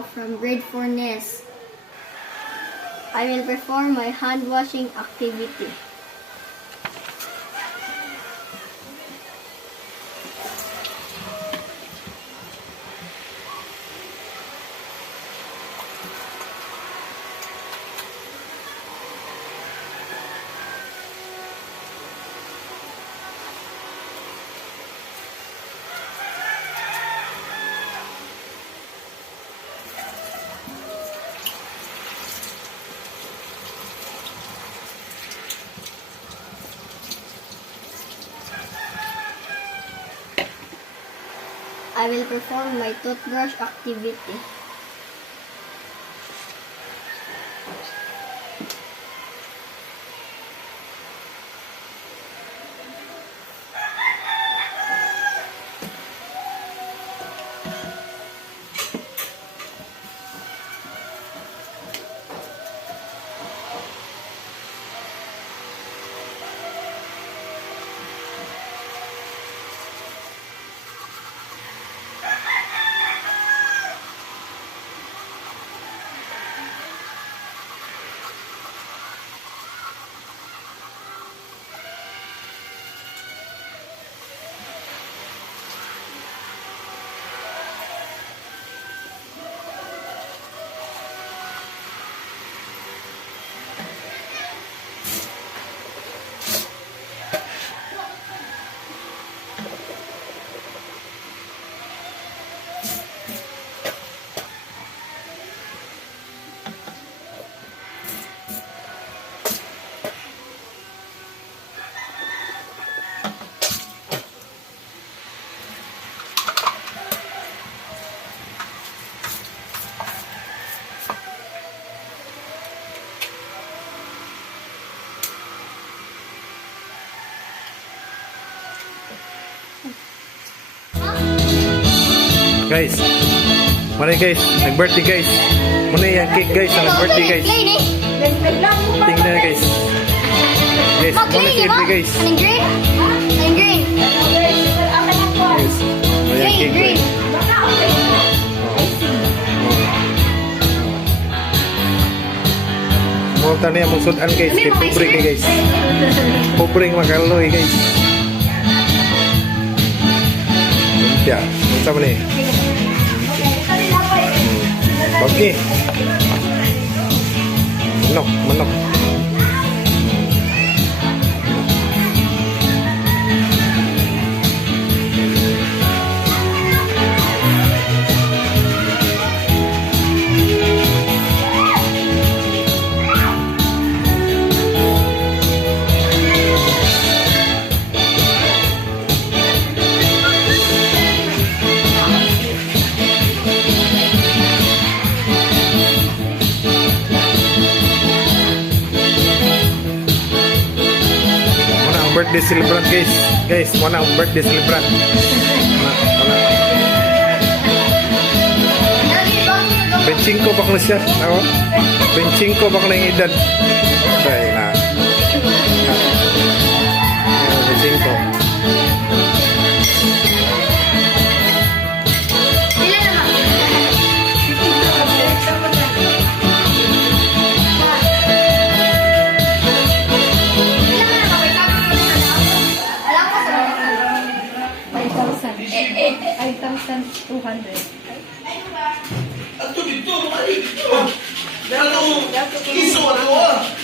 Leo from grade 4 NES. I will perform my hand washing activity. I will perform my toothbrush activity. Guys, mana guys, nag-birthday guys. Mana yung cake guys, nag-birthday guys. Tingnan guys. Guys, mana si Edley guys. Anong green? Anong green? Guys, mana yung cake guys. Mau tanya mong sudan guys, kay pobre kay guys. Pobre makaloy guys. Ya, macam ni. Okey. Manok, manok. Birthday celebrant guys. Guys, mana birthday celebrant? Benching ko bak na siya. Ako? Benching ko bak na yung edad. Okay, na. Benching ko. Iso ano?